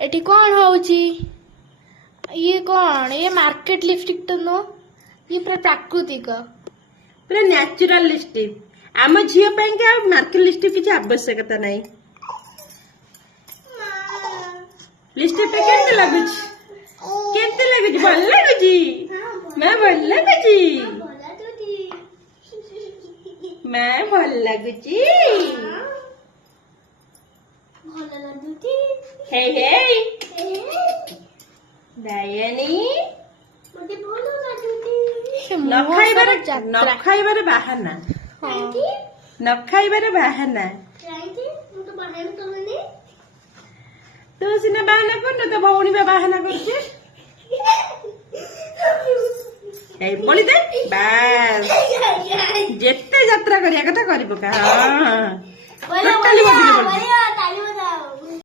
eighty कौन होउची ये कौन ये मार्केट लिपस्टिक तो नो ये पूरा प्राकृतिक पूरा नेचुरल लिपस्टिक आम झील मार्केट लिपस्टिक किसी आवश्यकता नहीं लिपस्टिक केते लगुच भल लगुच मैं भल लगुच मैं भल लगुच हे हे दायनी न खाइबार बाहाना न खाइबार बाहाना तू सीना बाहाना कर तो भौणी बाहाना कर बोली दे बास जेते यात्रा करिया कथा करि पका हां टोटली